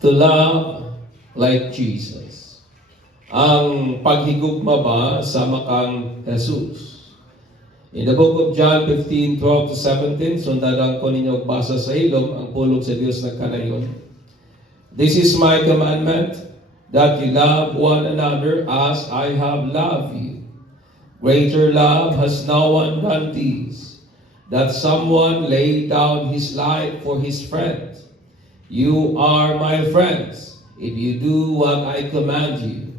to love like Jesus. Ang paghigugma ba sa makang Jesus. In the book of John 15:12-17, sundadan ko ninyo basa sa ilom, ang pulong sa Diyos na kanayon. This is my commandment, that you love one another as I have loved you. Greater love has no one than this, that someone lay down his life for his friends. You are my friends, if you do what I command you.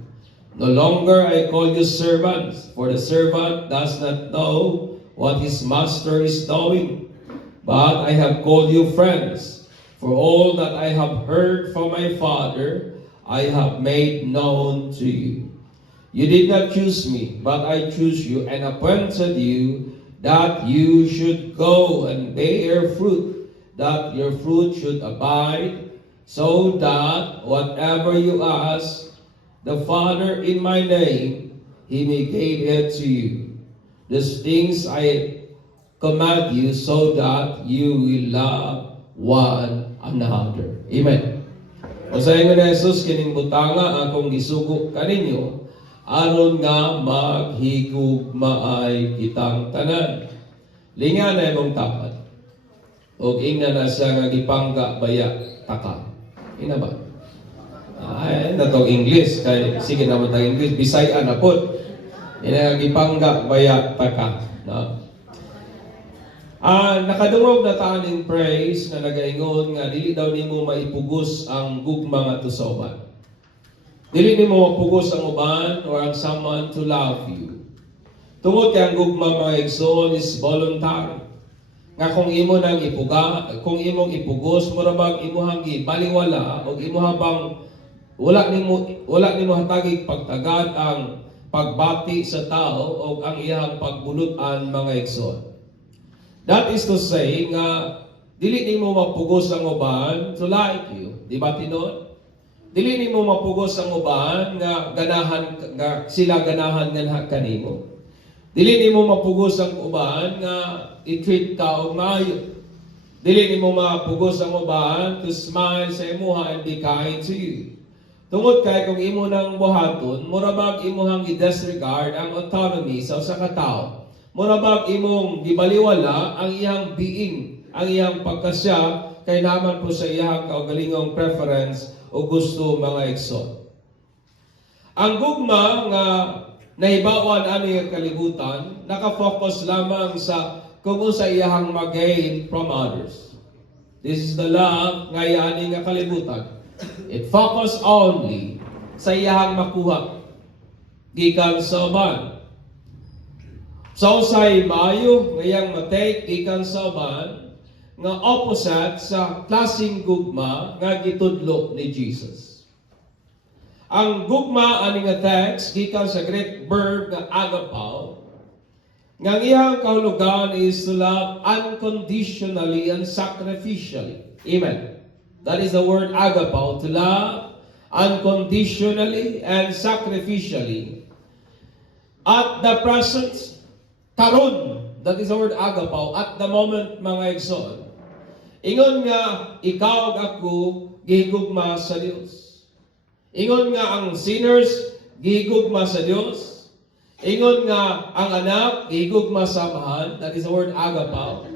No longer I call you servants, for the servant does not know what his master is doing. But I have called you friends, for all that I have heard from my Father, I have made known to you. You did not choose me, but I chose you and appointed you that you should go and bear fruit, that your fruit should abide, so that whatever you ask the Father in my name, He may give it to you. These things I command you, so that you will love one another. Amen. O sa inyo na Jesus, kining butanga akong gisugo kaninyo, aron nga maghigugmaay kitang tanan. Linga na imong tapat. O ingna na siya nga gipangga baya taka. Ina ba? Ay, natong English. Kaya, sige naman tayong English. Bisaya na po. Ina nga gipangga baya taka. No? Nakadungog na taning praise na nagaingon nga dili daw nimo maipugos ang gugma nga tusoban. Dili nimo mapugos ang uban or ang someone to love you. Tungod kay ang gugma mga igsoon is voluntary. Nga kung imo nang ipuga, kung imong ipugos mo ra bang imuhang gibaliwala o imuhabang wala nimo hatagig pagtagad ang pagbati sa tao o ang iyang pagbulutan mga igsoon. That is to say nga dili nimo mapugos ang uban to like you. Di ba tinon? Dili nimo mapugos ang uban nga ganahan nga sila ganahan nga kanimo. Dili nimo mapugos ang uban nga i-treat ka og maayo. Dili nimo mapugos ang uban to smile sa imuha and be kind to you. Tungod kay kung imo nang buhaton, mura bag imuhang i-disregard ang autonomy sa usa ka tawo. Mura bag imong gibaliwala ang iyang being, ang iyang pagkasya kay naman po sa iyang kaugalingong preference o gusto mga igsoon. Ang gugma nga nahibawan ani nga kalibutan, nakafocus lamang sa kung sa iyang mag-gain from others. This is the love nga ani nga kalibutan. It focus only sa iyang makuha gikan sa uban. So say maayo ngayang matake gikan sa uban nga opposite sa klaseng gugma nga gitudlo ni Jesus. Ang gugma ani nga text gikan sa Greek verb nga agapao nga iyang kahulugan is to love unconditionally and sacrificially. Amen. That is the word agapao, to love unconditionally and sacrificially. At the present, karon, that is the word agapao, at the moment mga igsoon. Ingon nga ikaw ug ako gihigugma sa Dios. Ingon nga ang sinners gihigugma sa Dios. Ingon nga ang anak gihigugma sa amahan, that is the word agapao.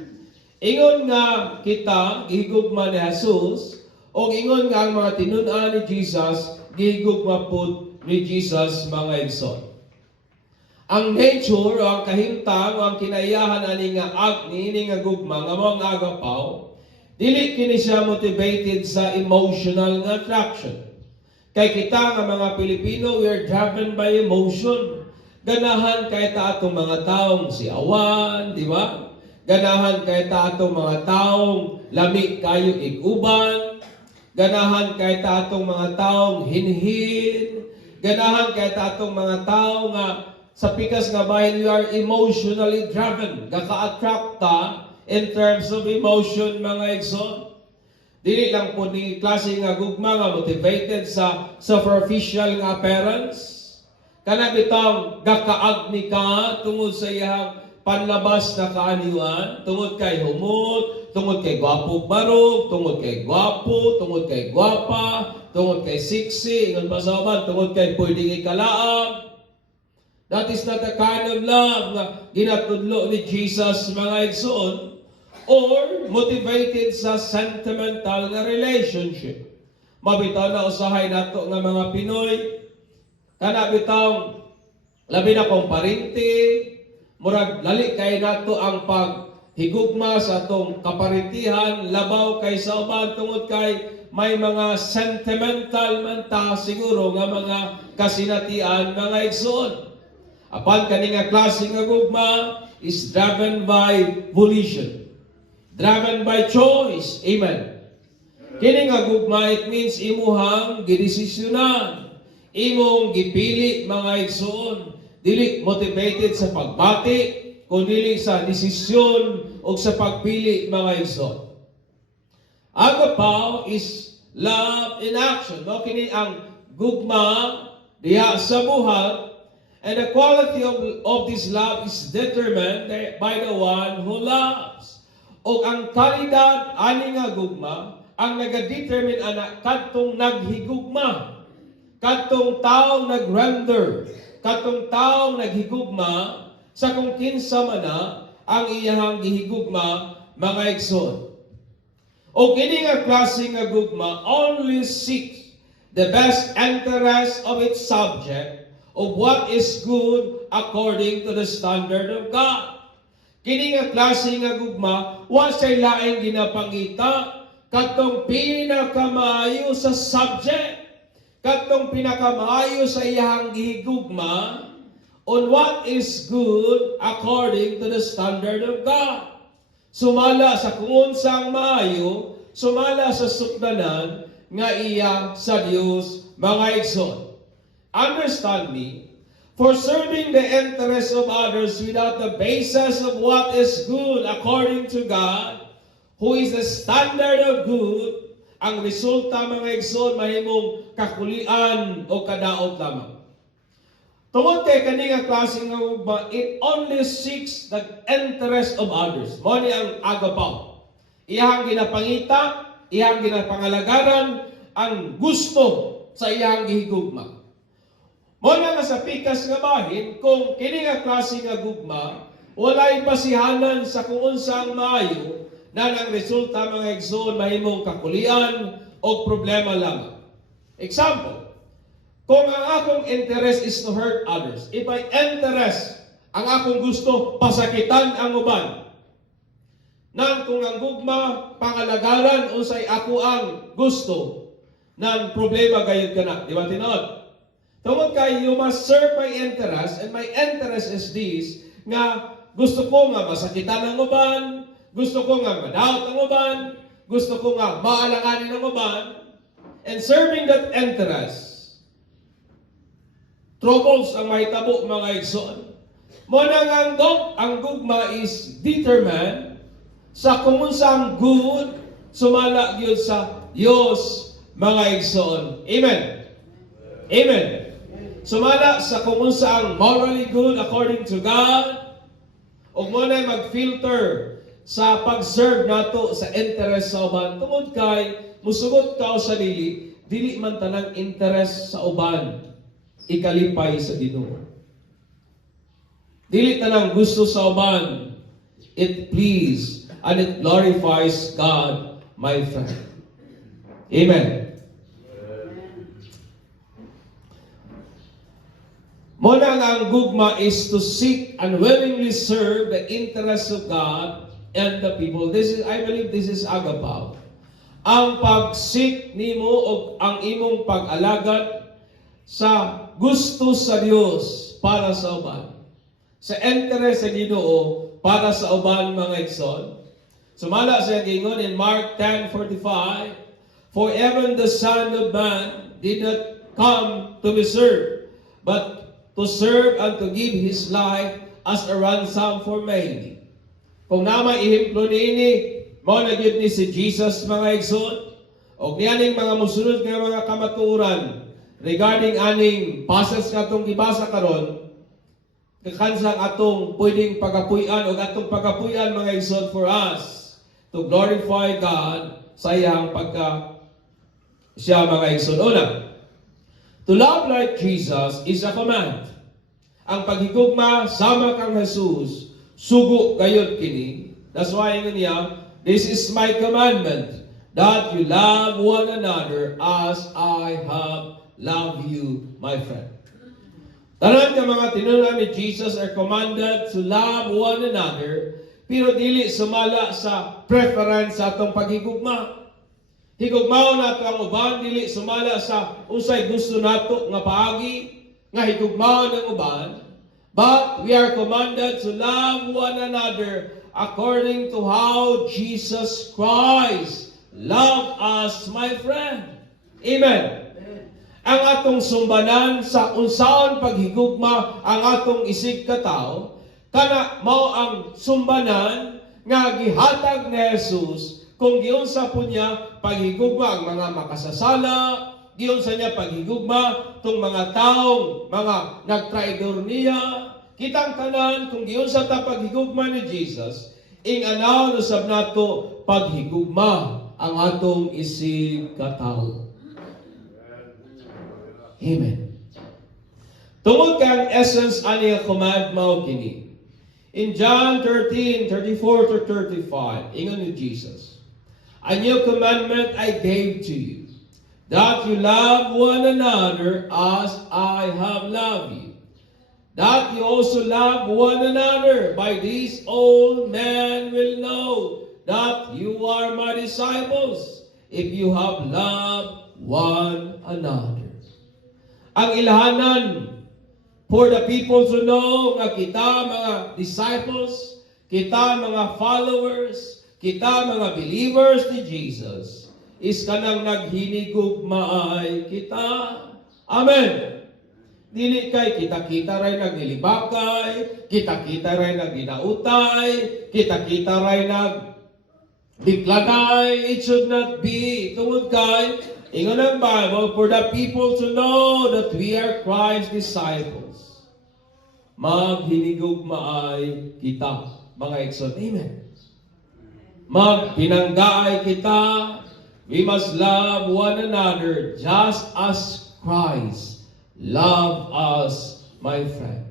Ingon nga kita gihigugma ni Jesus, o ingon nga ang mga tinun-an ni Jesus gihigugma pud ni Jesus mga igsoon. Ang nature o ang kahimtang o ang kinaiyahan ani nga agni ni nga gugma nga mao nga agapaw, dili kini siya motivated sa emotional nga attraction. Kay kita nga mga Pilipino, we are driven by emotion. Ganahan kay ta atong mga taong si awan, di ba? Ganahan kay ta atong mga taong lami kayo iguban. Ganahan kay ta atong mga taong hinhin. Ganahan kay ta atong mga taong nga sa pikas nga bahin, we are emotionally driven. Gaka-attract ta in terms of emotion mga igsoon. Dili lang po ni klase nga gugma nga motivated sa superficial nga appearance. Kana bitang gakaagni ka tungod sa iyang panlabas na kaaniwan, tungod kay humot, tungod kay gwapo barog, tungod kay gwapo, tungod kay gwapa, tungod kay siksi, ingon pa sa uban, tungod kay pwedeng ikalaab. That is not the kind of love na ginatudlo ni Jesus, mga igsoon, or motivated sa sentimental na relationship. Mabitaw na usahay nato nga mga Pinoy, kana bitaw labi na kong parinti, murag lali kay nato ang paghigugma sa atong kaparitihan, labaw kay sa uban tungod kay may mga sentimental man ta siguro nga mga kasinatian, mga igsoon. Apan kani nga klase nga gugma is driven by volition, driven by choice. Amen. Kini nga gugma, it means imuhang gidesisyonan, imong gipili, mga igsoon. Dili motivated sa pagbati, kundi sa desisyon o sa pagpili, mga igsoon. Agapaw is love in action. No? Kini ang gugma diha sa buhat, and the quality of this love is determined by the one who loves. O ang kalidad ani nga gugma ang nagadetermine ana kadtong naghigugma, kadtong taong nagrender, kadtong taong naghigugma sa kung kinsa man na ang iyang gihigugma, mga igsoon. O kini nga klase nga gugma only seeks the best interest of its subject of what is good according to the standard of God. Kini nga klase nga gugma wa say laing ginapangita kadtong pinakamaayo sa subject, kadtong pinakamaayo sa iyang gihigugma on what is good according to the standard of God. Sumala sa kung unsang maayo, sumala sa sukdanan nga iya sa Dios, mga igsoon. Understand me, for serving the interests of others without the basis of what is good according to God, who is the standard of good, ang resulta, mga igsoon, mahimong kakulian o kadaot lamang. Tungod kay kani nga klase nga ugma, it only seeks the interest of others. Mao ni ang agapaw. Iyang ginapangita, iyang ginapangalagaran ang gusto sa iyang gihigugma. Mao nga sa pikas nga bahin, kung kini nga klase nga gugma walay pasihanan sa kung unsa ang maayo, na ang resulta, mga igsoon, mahimong kakulian o problema lamang. Example, kung ang akong interest is to hurt others, if my interest, ang akong gusto, pasakitan ang uban, nang kung ang gugma, pangalagaran, unsay ako ang gusto, nang problema gayud ka na. Di ba tinod? Tungod kay, you must serve my interest, and my interest is this, nga gusto ko nga masakitan ang uban, gusto ko nga madaot ang uban, gusto ko nga maalanganin ang uban, and serving that interest, troubles ang mahitabo, mga igsoon. Muna nga ang gugma is determined sa kung unsang good sumala gyud sa Dios, mga igsoon. Amen. Amen. Sumala sa kung unsang morally good according to God, ug muna mag-filter sa pag-serve nato sa interest sa uban. Tungod kay musugot ka sa dili man tanang interest sa uban ikalipay sa Ginoo. Dili tanang gusto sa uban it please and it glorifies God, my friend. Amen. Muna nga ang gugma is to seek and willingly serve the interests of God and the people. I believe this is agapaw. Ang pag-seek nimo o ang imong pag-alagad sa gusto sa Dios para sa uban, sa interest sa Ginoo para sa uban, mga igsoon. Sumala sa gingon in Mark 10:45, for even the Son of Man did not come to be served, but to serve and to give His life as a ransom for many. Kung nama ihimplo niini, mao na gyud ni si Jesus, mga igsoon, og niyaning mga musunod nga mga kamatuoran regarding aning passage nga itong gibasa karon, Kakansang atong pwedeng pagapuyan o atong pagapuyan mga igsoon for us to glorify God sa iyang siya mga igsoon. Una, to love like Jesus is a command. Ang paghigugma sama kang Jesus, sugo gayud kini. That's why niya, this is my commandment, that you love one another as I have loved you, my friend. Tanan ka mga tinunan ni Jesus are commanded to love one another, pero dili sumala sa preference sa atong paghigugma. Higugmaon nato ang uban, dili sumala sa unsay gusto nato nga paagi, nga higugmaon ang uban, but we are commanded to love one another according to how Jesus Christ loved us, my friend. Amen. Ang atong sumbanan sa unsaon paghigugma ang atong isig katao, kana mao ang sumbanan nga gihatag ni Jesus kung giunsa po niya paghigugma ang mga makasasala, giunsa niya paghigugma tong mga taong mga nagtraidor niya. Kitang tanan kung giunsa ta paghigugma ni Jesus, ing anaw usab nato paghigugma ang atong isig katao. Amen. Tungod kang essence ani nga command mao kini. In John 13:34 to 35, ingon ni Jesus, "A new commandment I gave to you, that you love one another as I have loved you. That you also love one another. By this all men will know that you are my disciples, if you have loved one another." Ang ilhanan for the people to know nga kita mga disciples, kita mga followers, kita mga believers ni Jesus, is kanang naghinigugmaay kita. Amen. Dili kay kita-kita ray nagnilibakay, kita-kita ray naginautay, kita-kita ray nagdiklanay. It should not be. Tungod kay ingon ang Bible, for the people to know that we are Christ's disciples, maghinigugmaay kita, mga igsoon. Amen. Magpinanggaay kita. We must love one another just as Christ loved us, my friend.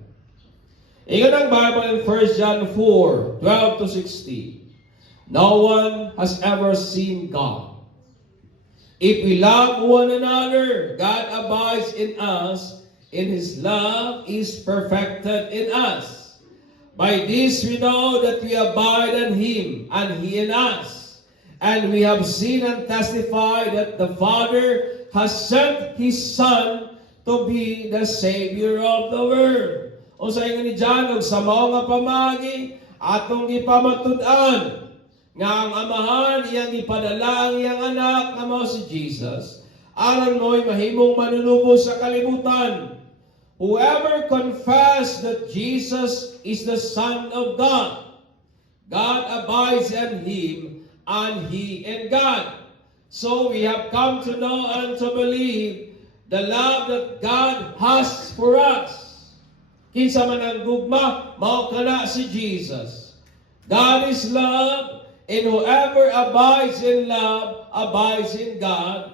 Ingon ang Bible in 1 John 4:12 to 16. No one has ever seen God. If we love one another, God abides in us, and His love is perfected in us. By this we know that we abide in Him, and He in us. And we have seen and testified that the Father has sent His Son to be the Savior of the world. O sa ingon ni John, og sa mao nga pamagi, atong ipamatud-an nga ang Amahan iyang ipadala ang iyang anak nga mao si Jesus, aron mo'y mahimong manunubos sa kalibutan. Whoever confess that Jesus is the Son of God, God abides in Him, and He in God. So we have come to know and to believe the love that God has for us. Kinsa man ang gugma, mao kana si Jesus. God is love, and whoever abides in love abides in God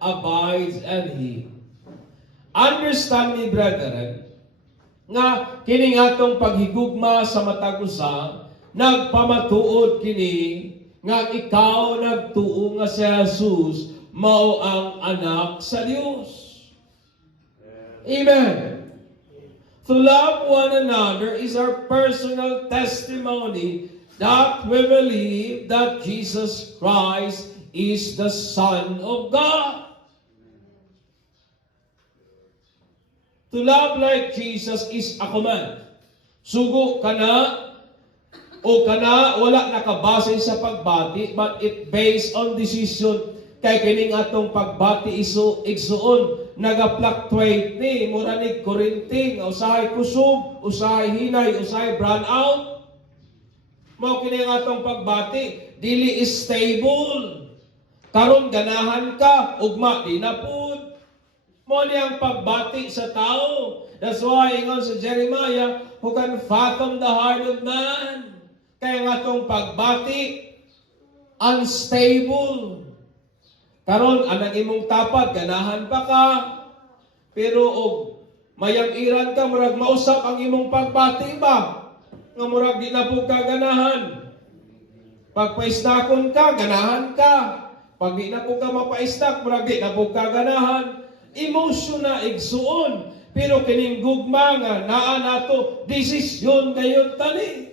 abides in Him. Understand me, brethren, nga kining atong paghigugma sa matag usa, nagpamatuod kini nga ikaw nagtuo nga si Jesus mao ang anak sa Dios. Amen. To love one another is our personal testimony that we believe that Jesus Christ is the Son of God. To love like Jesus is a command. Sugo ka na o kana wala nakabase sa pagbati, but it based on decision. Kay kining atong pagbati igsuon naga-fluctuate ni mura ni kurinting, usahay kusog, usahay hinay, usahay brown out. Mao kini ang atong pagbati, dili stable. Karon ganahan ka, ugma di na pud. Mo niyang pagbati sa tao. That's why ingon sa Jeremiah, who can fathom the heart of man? Kaya nga itong pagbati, unstable. Karon anang imong tapat, ganahan pa ka. Pero og mayang iran ka, murag mausap ang imong pagbati ba? Nga murag di na po ka ganahan. Pag paistakon ka, ganahan ka. Pag di na po ka mapaistak, murag di na po ka ganahan. Emotion na igsuon. Pero kining gugma nga naa nato desisyon kayo tani.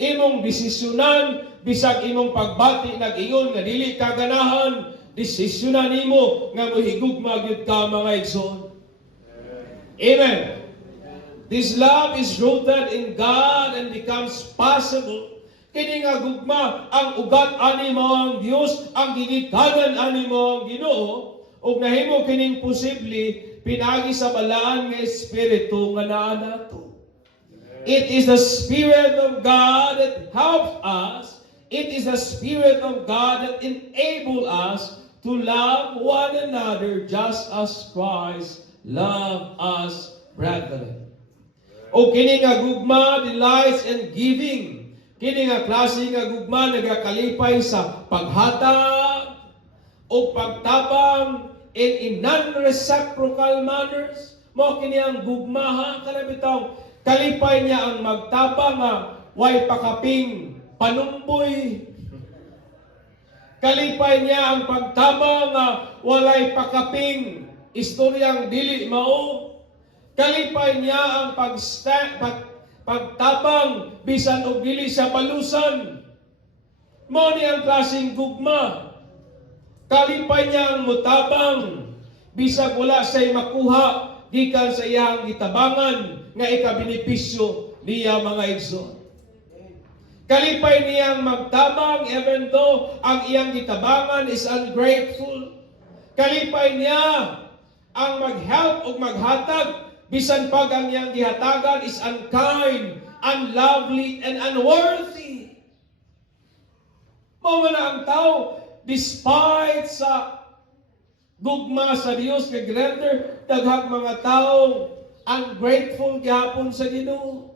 Imong desisyonan bisag imong pagbati nag-ingon nga dili ka ganahan, desisyonan nimo nga mohigugma gyud ka mga igsoon. Amen. This love is rooted in God and becomes possible. Kini nga gugma ang ugat ani mao ang Dios, ang gigikanan ani mao ang Ginoo. Og nahimo kining posible pinagi sa balaan nga espiritu nga naa nato. It is the Spirit of God that helps us. It is the Spirit of God that enables us to love one another just as Christ loved us, brethren. O kini nga gugma delights in giving. Kini nga klase nga gugma nagakalipay sa paghatag o pagtabang in non-reciprocal manners. Mo kini ang gugma ha, kalabitaw kalipay niya ang magtabang nga way pakaping panumboy. Kalipay niya ang pagtabang nga walay pakaping istoryang dili mao. Kalipay niya ang pagtabang bisan og dili sa balusan. Mo ni ang klaseng gugma. Kalipay niya ang mutabang bisag wala say makuha gikan sa iyang gitabangan nga ikabenepisyo niya mga igsoon. Kalipay niyang magtabang even though ang iyang gitabangan is ungrateful. Kalipay niya ang mag-help o maghatag bisan pag ang iyang gihatagan is unkind, unlovely, and unworthy. Mao na ang tao despite sa gugma sa Dios kay grender daghang mga tawo ungrateful gyapon sa Ginoo.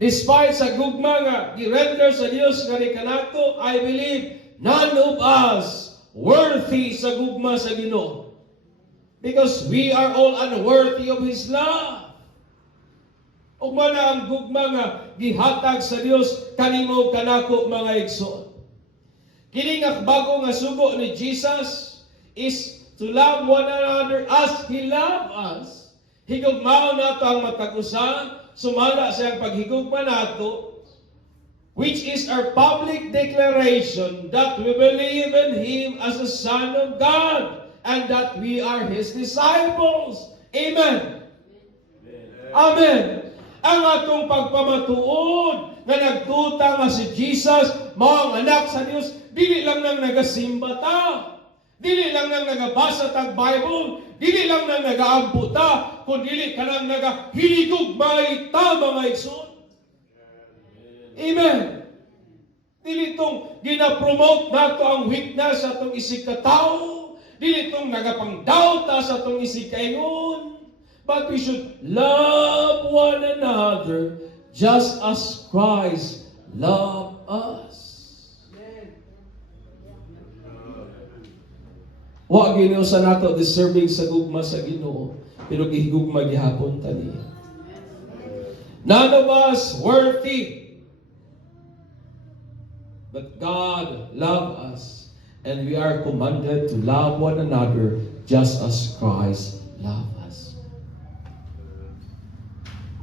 Despite sa gugma nga gi-render sa Dios nga ni kanato, I believe none of us worthy sa gugma sa Ginoo. Because we are all unworthy of His love. Ug man ang gugma nga gihatag sa Dios kanimo kanako mga igsoon. Kini nga bago nga sugo ni Jesus is to love one another as He loved us. Higugmao nato ang matag-usa, sumala sa paghigugma nato, which is our public declaration that we believe in Him as the Son of God and that we are His disciples. Amen. Amen. Ang atong pagpamatuod nga nagtuta nga si Jesus, mao ang anak sa Dios, dili lang nang nagasimba ta. Dili lang nang nagabasa tag Bible, dili lang nang nagaampo ta, kundi ka nang nagahinigugmay ta mga igsoon. Amen. Dili tong gina-promote nato ang weakness sa atong isig ka tao, dili tong nagapang-doubt ta sa atong isig kaingon. But we should love one another just as Christ loved us. Wa Ginoo sa nato deserving sa gugma sa Ginoo, pero gihigugma gihapon tani. None of us worthy, but God loved us, and we are commanded to love one another just as Christ loved us.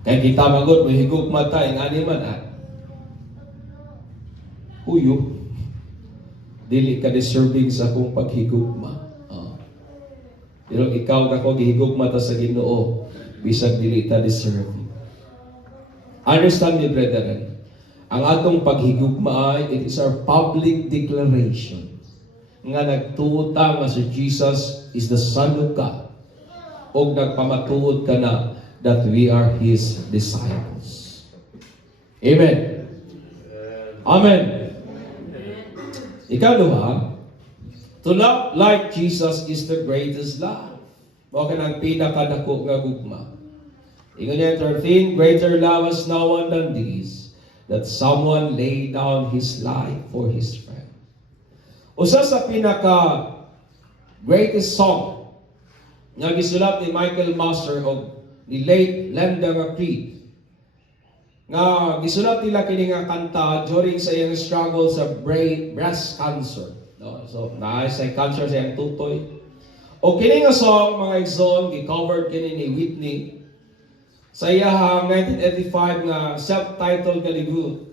Kaya kita magod, may higugma ta, ang animan at huyo, dili ka deserving sa akong paghigugma. Pero ikaw kako gihigugma ta sa Ginoo, bisag dili ta deserving. Understand me, brethren. Ang atong paghigugma ay it is our public declaration nga nagtuota nga si Jesus is the Son of God. O nagpamatuod ka na that we are His disciples. Amen. Amen. Ikaduha, To love like Jesus is the greatest love. Mao kanang pinakadako nga gugma. Ingon niya 13, greater love has no one than this, that someone lay down his life for his friend. Usa sa pinaka greatest song nga gisulat ni Michael Master o ni late Landa Creed, nga gisulat nila kini nga kanta during sa iyang struggle sa breast cancer. No? So, sa cancer sa iyang tutoy. O kini nga song, mga igsoon, gi-covered kini ni Whitney sa iyang 1985 nga self-titled kaligu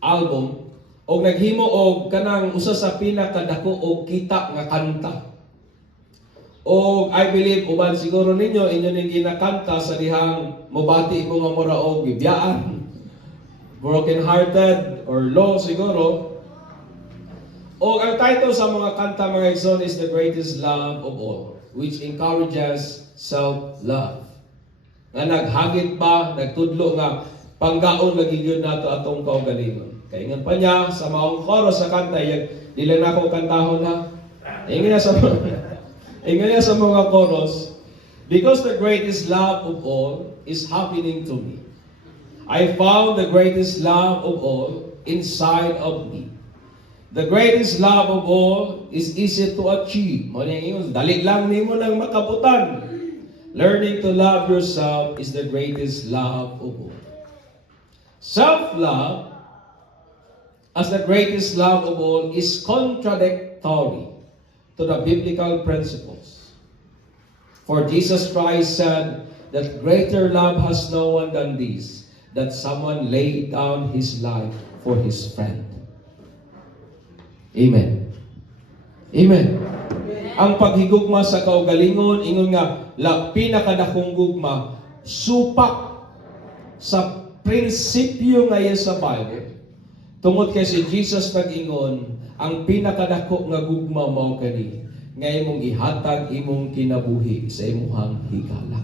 album, o naghimo og kanang usa sa pinakadako og kita nga kanta. O I believe uban siguro ninyo inyo ning ginakanta sa dihang mobati mo nga mura og bibiyaan, broken hearted or low siguro. O ang title sa mga kanta, mga igsoon, is The Greatest Love of All, which encourages self-love. Nga naghagit pa, nagtudlo nga panggaon lagi yun nato atong kaugalingon. Kaingan pa niya sa maong chorus sa kanta, dili na ako kantahon na. Ingon niya sa mga chorus, because the greatest love of all is happening to me. I found the greatest love of all inside of me. The greatest love of all is easy to achieve. Dali lang nimo nang makabutan. Learning to love yourself is the greatest love of all. Self-love, as the greatest love of all, is contradictory to the biblical principles. For Jesus Christ said that greater love has no one than this, that someone laid down his life for his friend. Amen. Amen. Ang paghigugma sa kaugalingon, ingon nga, pinakadakong gugma, supak sa prinsipyo ngayon sa Bible. Tungod kay si Jesus nag-ingon, ang pinakadako nga gugma mao kani, nga imong ihatag imong kinabuhi sa imuhang higala.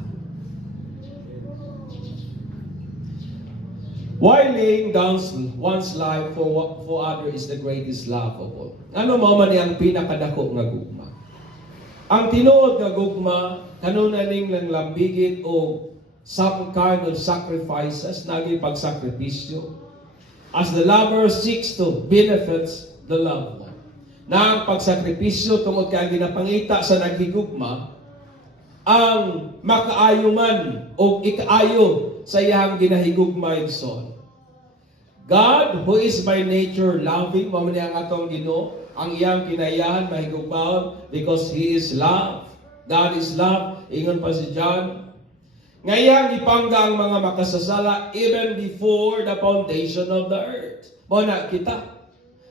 Why laying down one's life for others is the greatest love of all. Ano mao man ang pinakadako nga gugma? Ang tinuod nga gugma kanuna ning lang lambigit o some kind of sacrifices, naging pagsakripisyo, as the lover seeks to benefit the loved one. Na ang pagsakripisyo tungod kay ginapangita sa naghigugma ang makaayuman o ikaayo sa iyang ginahigugma igsoon. God, who is by nature loving, mao man ang atong Ginoo, ang iyang kinayahan mahigugmaon because He is love. God is love. Ingon pa si John, ngayang ipangga ang mga makasasala even before the foundation of the earth. Mao na kita.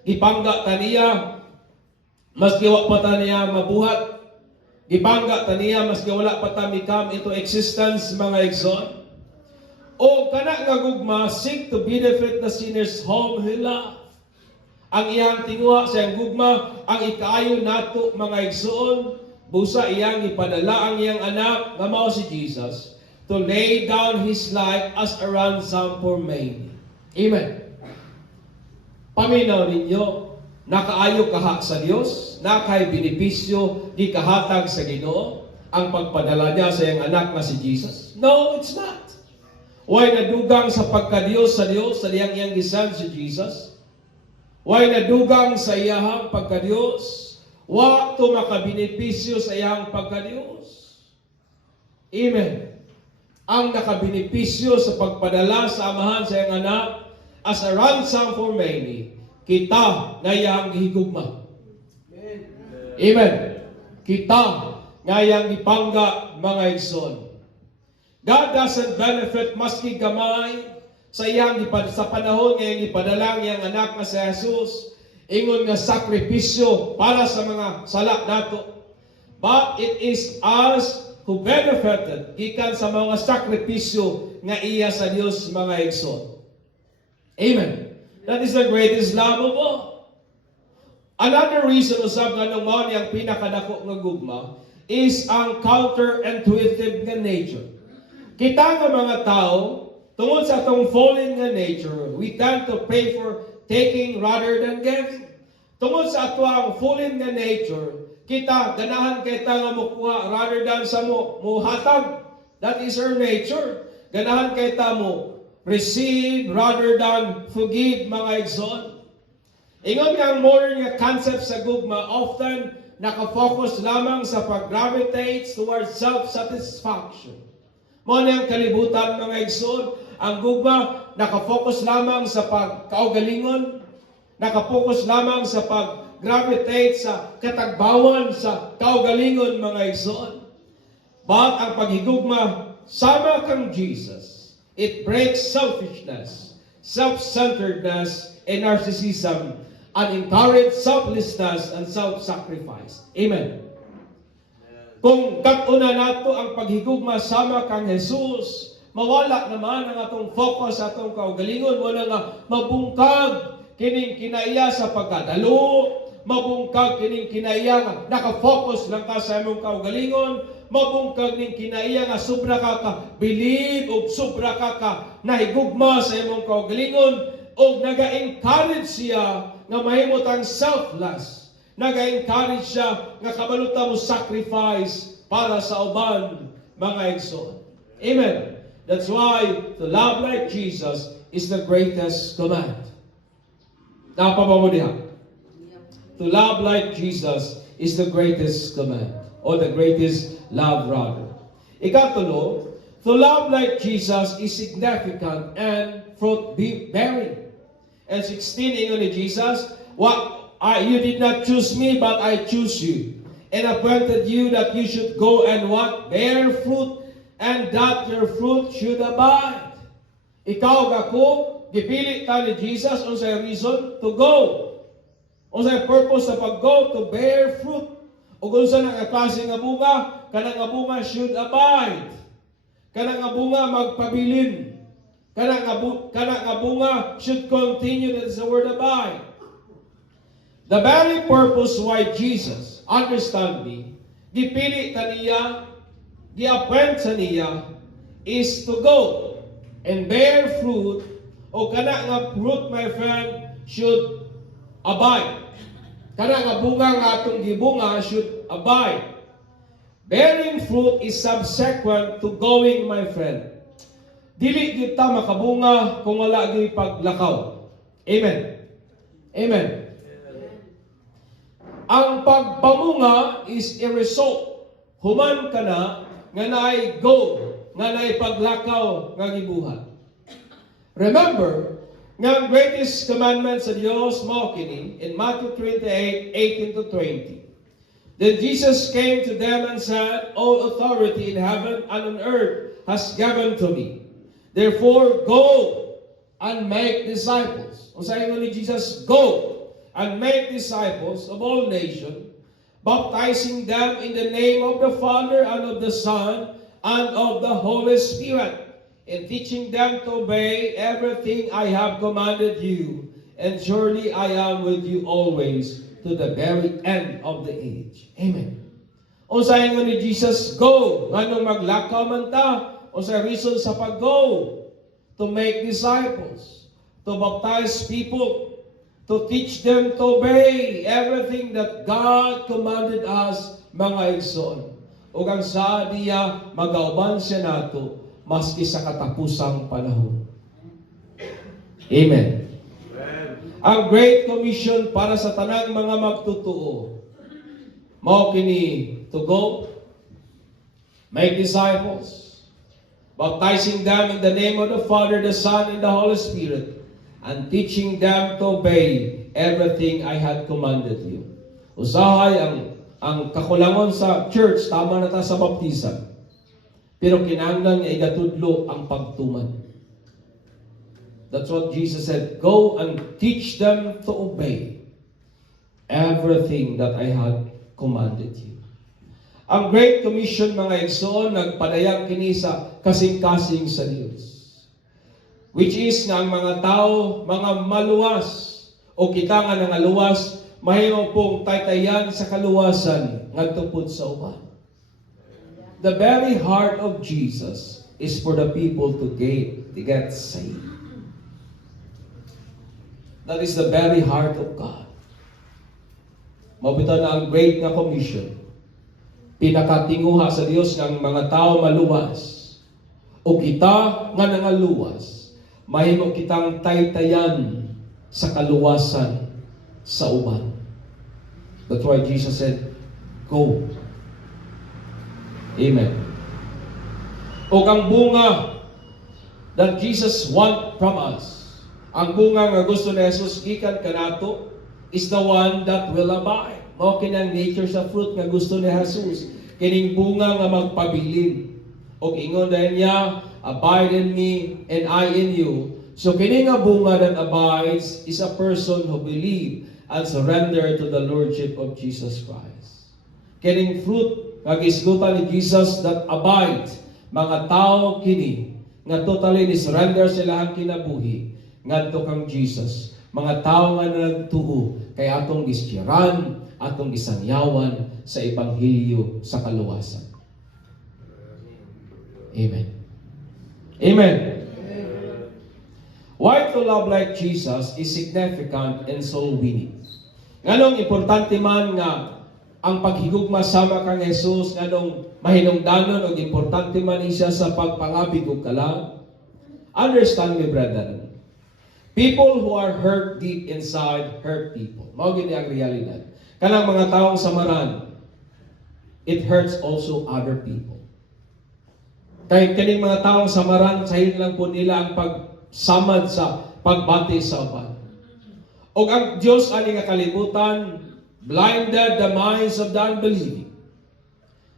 Ipangga taniya maski wa pa taniya mabuhat. Ipangga taniya maski wala pa ta mikam into existence, mga igsoon. O kana nga gugma seek to benefit the sinners whom He love. Ang iyang tinguha sa iyang gugma, ang ikaayo nato, mga igsoon, busa iyang ipadala ang iyang anak nga mao si Jesus to lay down His life as a ransom for many. Amen. Paminaw ninyo, nakaayo kaha sa Dios, nakay benepisyo di kahatag sa Ginoo ang pagpadala niya sa iyang anak nga si Jesus? No, it's not. Why nadugang sa pagka-Diyos sa Diyos, sa iyang gisan si Jesus? Why nadugang sa iyang pagka-Diyos? Wa to makabenepisyo sa iyang pagka-Diyos. Amen. Ang nakabenepisyo sa pagpadala sa amahan sa iyang anak as a ransom for many, kita na iyang gihigugma. Amen. Amen. Kita nga iyang ipangga, mga igsoon. God doesn't benefit maski gamay sa iyang sa panahon ngayong ipadala iyang anak na si Jesus, ingon nga sakripisyo para sa mga sala nato. But it is us who benefited gikan sa mga sakripisyo nga iya sa Dios, mga igsoon. Amen. That is the greatest love of all. Another reason usab nga nung mao niyang pinakadako nga gugma is ang counterintuitive nga nature. Kita nga mga tao, tungod sa atong fallen nga nature, we tend to pray for taking rather than giving. Tungod sa atong fallen nga nature, kita ganahan kita nga mokuha rather than sa mo hatag. That is our nature. Ganahan kita mo receive rather than forgive, mga igsoon. Ingon nga modern nga concept sa gugma often nakafocus lamang sa pag-gravitate towards self-satisfaction. Mo ang kalibutan, mga igsoon. Ang gugma nakafocus lamang sa pagkaugalingon, nakafocus lamang sa pag-gravitate sa katagbawan sa kaugalingon, mga igsoon. But ang paghigugma sama kang Jesus, it breaks selfishness, self-centeredness, and narcissism, and encourage selflessness and self-sacrifice. Amen. Kung katuna nato ang paghigugma sama kang Jesus, mawala naman ang atong focus sa atong kaugalingon. Wala nga mabungkag kining kinaiya sa pagkadalo, mabungkag kining kinaiya nga nakafocus lang ka sa imong kaugalingon, mabungkag ning kinaiya nga sobra ka ka-believe o sobra ka nahigugma sa imong kaugalingon, o naga-encourage siya nga mahimot ang selfless, naga-encourage siya nga kabalutan mo sacrifice para sa uban, mga igsoon. Amen. That's why to love like Jesus is the greatest command. Napapa mo diha? To love like Jesus is the greatest command, or the greatest love rather. Ikatulo, to love like Jesus is significant and fruit-bearing. And 16, ingon ni Jesus, you did not choose me, but I choose you, and appointed you that you should go and what? Bear fruit, and that your fruit should abide. Ikaw ako, gipili ta ni Jesus, unsay reason? To go. Unsay purpose sa pag-go? To bear fruit. O kung saan ang klase nga bunga, kanang nga bunga should abide. Kanang nga bunga magpabilin. Kanang nga bunga should continue. That is the word abide. The very purpose why Jesus, understand me, gipili ta niya, gi-appoint sa niya, is to go and bear fruit, o kana nga fruit, my friend, should abide. Kana nga bunga nga atong gibunga should abide. Bearing fruit is subsequent to going, my friend. Dili kita makabunga kung wala gyud paglakaw. Amen. Amen. Ang pagpamunga is a result. Human ka na nga naay go, nga naay paglakaw nga gibuhat. Remember, nga ang greatest commandment sa Diyos mao kini in Matthew 28:18-20. Then Jesus came to them and said, all authority in heaven and on earth has given to me. Therefore, go and make disciples. Unsay ingon ni Jesus? Go and make disciples of all nations, baptizing them in the name of the Father and of the Son and of the Holy Spirit, and teaching them to obey everything I have commanded you. And surely I am with you always to the very end of the age. Amen. Unsay ingon ni Jesus? Go. Nganong maglakaw man ta? Unsay reason sa pag-go? To make disciples, to baptize people, to teach them to obey everything that God commanded us, mga igsoon. Ug ang sa diya magauban siya nato maski sa katapusang panahon. Amen. Ang Great Commission para sa tanang mga magtutuo mao kini to go, make disciples, baptizing them in the name of the Father, the Son, and the Holy Spirit, and teaching them to obey everything I had commanded you. Usahay ang kakulangon sa church, tama na ta sa baptisan. Pero kinahanglan nga igatudlo ang pagtuman. That's what Jesus said. Go and teach them to obey everything that I had commanded you. Ang Great Commission, mga igsoon, nagpadayag kini sa kasing-kasing sa Dios. Which is nga ang mga tao, mga maluwas, o kita nga nangaluwas, mahimo pong taytayan sa kaluwasan ngadto pud sa uban. The very heart of Jesus is for the people to get saved. That is the very heart of God. Mabitaw na ang Great nga Commission. Pinakatinguha sa Dios ng mga tao maluwas. O kita nga nangaluwas, mahimo kitang taytayan sa kaluwasan sa uban. That's why Jesus said, go. Amen. O ang bunga that Jesus want from us, ang bunga nga gusto ni Jesus gikan kanato, is the one that will abide. Mao kinang nature sa fruit nga gusto ni Jesus. Kining bunga nga magpabilin. O ingon dahil niya, abide in me and I in you. So kining nga bunga that abides is a person who believe and surrender to the Lordship of Jesus Christ. Kining fruit nga gisgutan ni Jesus that abide, mga tao kini nga totally ni surrender sila ang kinabuhi ngadto kang Jesus. Mga tao nga nagtuo kay atong gisyaran, atong gisangyawan sa ebanghelyo sa kaluwasan. Amen. Amen. Why to love like Jesus is significant in soul winning. Nganong importante man nga ang paghigugma sama kang Jesus, nganong mahinungdanon o importante man siya sa pagpangabig og kalang. Understand me, brethren. People who are hurt deep inside hurt people. Mao gini ang realidad. Kanang mga taong samaran, it hurts also other people. Kaya kaning mga taong samaran, sahil lang po nila ang pagsamad sa pagbati sa uban. O ang Diyos ani nga kalibutan, blinded the minds of the unbelieving,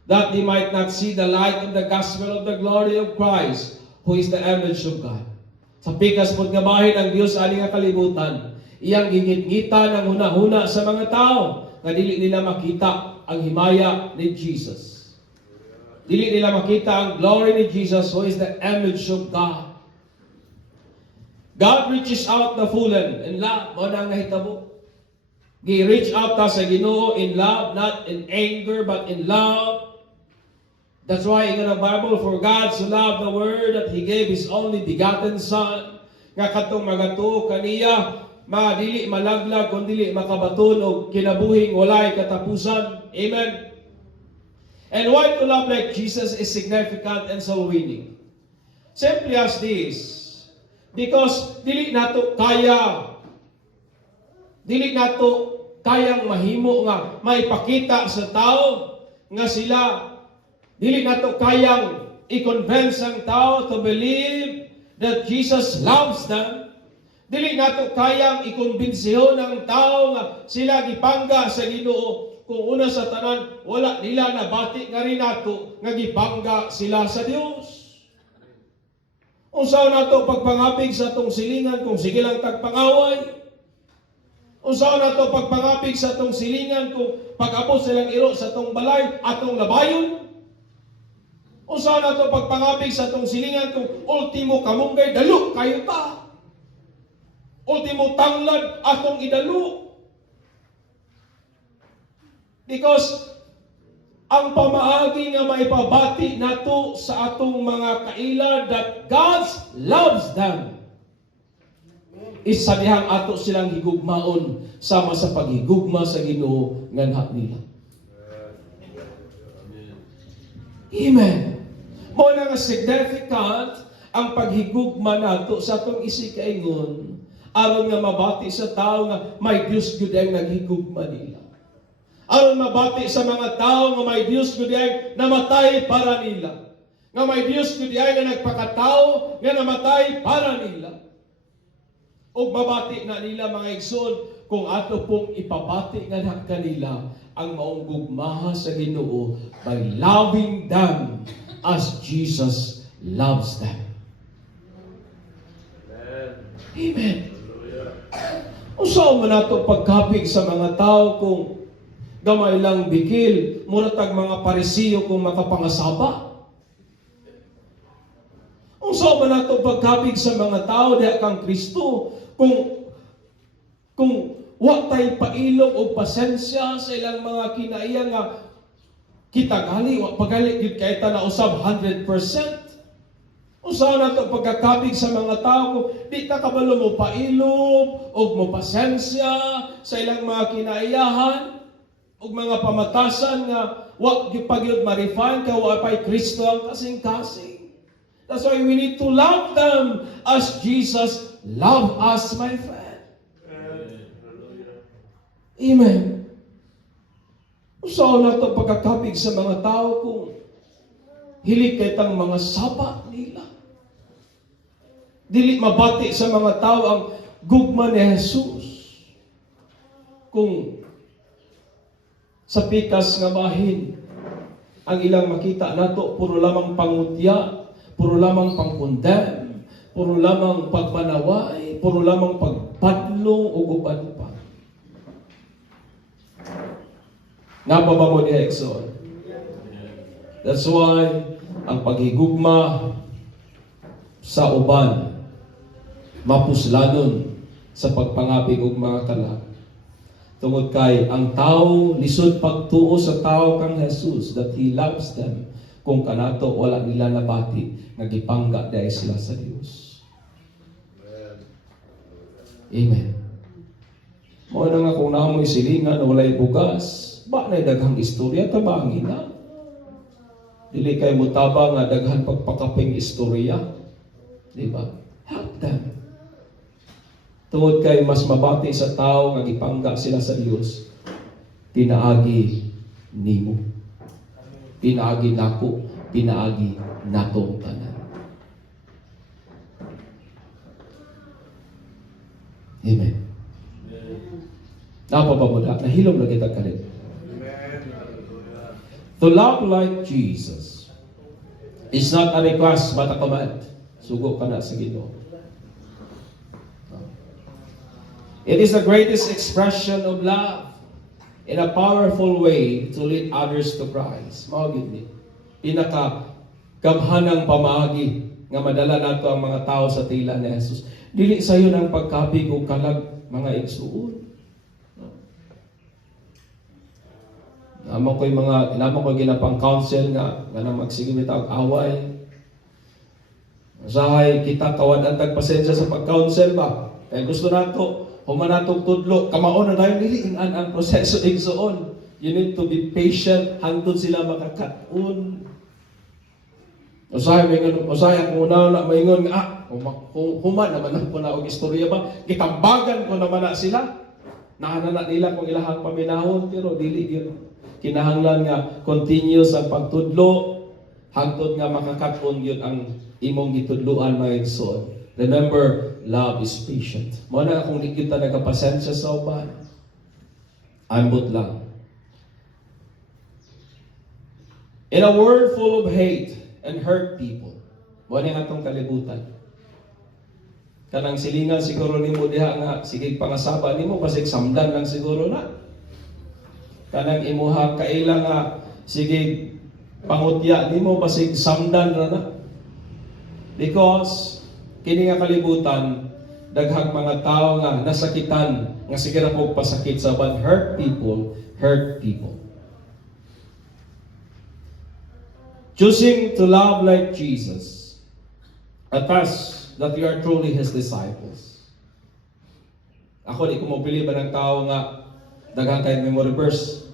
that they might not see the light of the gospel of the glory of Christ, who is the image of God. Sa pikas po nga bahin ang Diyos ani nga kalibutan, iyang gingit-ngita ng huna-huna sa mga tao, nga dili nila makita ang himaya ni Jesus. Dili nila makita ang glory ni Jesus, who is the image of God. God reaches out the fallen in love. Mo na ang nahitabo. Gi-reach out ta sa Ginoo in love, not in anger, but in love. That's why in the Bible, for God so loved the world that He gave His only begotten Son, nga katong magatuo kaniya, dili malaglag, kundi makabaton o kinabuhing walay katapusan. Amen. And why to love like Jesus is significant and soul winning? Simply as this, because dili nato kayang mahimo nga maipakita sa tao nga sila, dili nato kayang i-convince ang tao to believe that Jesus loves them. Dili nato kayang ikumbinsiyon ang tao nga sila gipangga sa Ginoo, kung una sa tanan wala nila nabati nga rin nato nga gipangga sila sa Dios. Unsaon nato pagpangapig sa atong silingan kung sige lang tagpangaway? Unsaon nato pagpangapig sa atong silingan kung pag-abot silang iro sa atong balay atong labayon? Unsaon nato pagpangapig sa atong silingan kung ultimo kamunggay dalo kayo ta? Ultimo tanglad atong idalo. Because ang pamaagi nga maipabati nato sa atong mga kaila that God loves them is sabihang ato silang higugmaon sama sa paghigugma sa Ginoo nga nila. Amen. Mo na nga significant ang paghigugma nato sa atong isikaingon aron nga mabati sa tao nga may Dios gyud ang naghigugma nila. Aron mabati sa mga tao nga may Dios gyud ang namatay para nila. Nga may Dios gyud ang nga nagpakatao nga namatay para nila. O mabati na nila mga igsoon kung ato pong ipabati nga na kanila ang maong gugmaha sa Ginoo by loving them as Jesus loves them. Amen. Usaw man nato pagkapig sa mga tao kung gamay lang bikil, muratag mga parisiyo kung makapangasaba. Usaw man nato pagkapig sa mga tao diha kang Kristo kung wa tay pailog o pasensya sa ilang mga kinaiya nga kita gali wa pagali gid kay ta na usab 100%. Usaw nato pagkakabig sa mga tao, di ta kabalo mo pailog o mo pasensya sa ilang mga kinaiyahan. ug mga pamatasan nga wa gyud ma-refine ka wa pay Kristo ang kasing-kasing. That's why we need to love them as Jesus loved us, my friend. Amen. Usaw na ito pagkakapig sa mga tao kung hilig kitang mga saba nila. Dili mabati sa mga tao ang gugma ni Jesus. Kung sa pikas nga bahin, ang ilang makita nato, puro lamang pangutya, puro lamang pangkondem, puro lamang pagmanaway, puro lamang pagpadlong o uban pa. Napaba mo ni Exxon. That's why ang paghigugma sa uban mapuslanon sa pagpangapig og mga kalag. Tungod kay ang tao lisod pagtuo sa tao kang Jesus that He loves them. Kung kanato wala nila nabati nga gipangga dahil sila sa Dios. Amen. Mao na nga kung naamoy silingan na walay bugas, ba na daghang istorya tabangin na. Dili kay mutaba nga daghan pagpakaping istorya. Di ba? Help them. Tungod kay mas mabati sa tao nga gipangga sila sa Dios, pinaagi nimo. Pinaagi nako, pinaagi natong tanan. Amen. Napapamuda, nahilom na kita kalit. To love like Jesus is not a request but a command. Sugo ka na sa Ginoo. It is the greatest expression of love in a powerful way to lead others to Christ. Mao gid ni. Pinaka-gamhanang pamaagi nga madala nato ang mga tao sa tila ni Jesus. Dili sayo ng pagkapig o kalag mga igsuon. Namo ko ginapang counsel nga nang magsige bitaw away. Usahay kita kawad ang tagpasensya sa pag-counsel ba? Kaya gusto nato humanatong tudlo, kamaon na tayo dili ang proseso igsuon. You need to be patient hangtod sila makakaon. Usahay kung una na maingon nga, human naman ako na og istorya ba? Gitambagan ko naman na sila. Nahanana nila kung ilahang paminahon, pero dili yun. Kinahanglan nga continuous ang pagtudlo, hangtod nga makakaon yun ang imong gitudloan mga igsoon. Remember, love is patient. Mao na kung di kita nagapasensya sa uban, ambot lang. In a world full of hate and hurt people, mao na atong kalibutan. Kanang silingan siguro nimo diha nga sige pangasaba nimo basig samdan lang siguro na. Kanang imuha kaila nga sige pangutya nimo basig samdan ra na. Because kini nga kalibutan daghang mga tao nga nasakitan nga sige ra po pasakit sa ban hurt people. Choosing to love like Jesus attest that we are truly His disciples. Ako di ko mapili ba ng tao nga daghang kay memory verse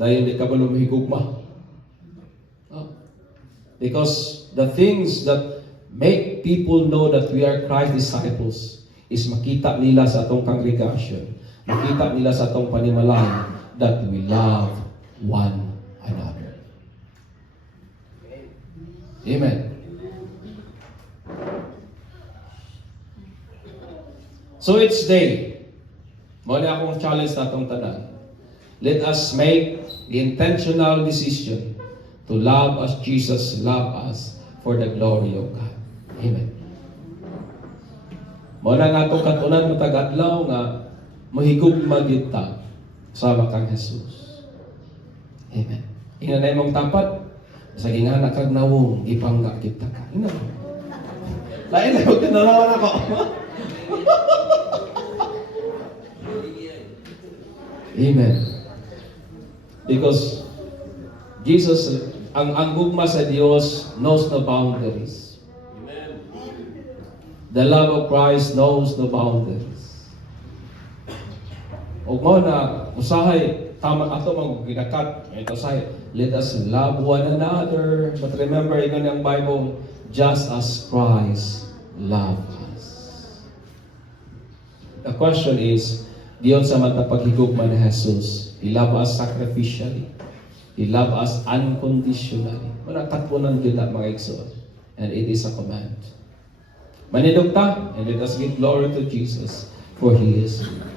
dahil di ka ba lumihigugma. Because the things that make people know that we are Christ's disciples is makita nila sa atong congregation, makita nila sa atong panimalay that we love one another. Amen. So each day, mao na akong challenge na atong tanan. Let us make the intentional decision to love as Jesus loved us for the glory of God. Amen. Mao na nga itong katunan matag adlaw nga mahigugma gyud ta sama kang Jesus. Amen. Ingnan mong tapat sa gingana kag nawong ipangga kita ka. Ina. Lain na yung kinalawan ako. Amen. Because Jesus, ang gugma sa Diyos knows no boundaries. Amen. The love of Christ knows no boundaries. ug mao na usahay tama ato mag ginakat. Ito usahay, let us love one another. But remember, ingon ang Bible, just as Christ loved us. The question is, diyon sa matapagigugma ni Jesus, He loved us sacrificially. He loved us unconditionally. Manatapunan yun na mga igsoon. And it is a command. Manidog ta, and let us give glory to Jesus, for He is good.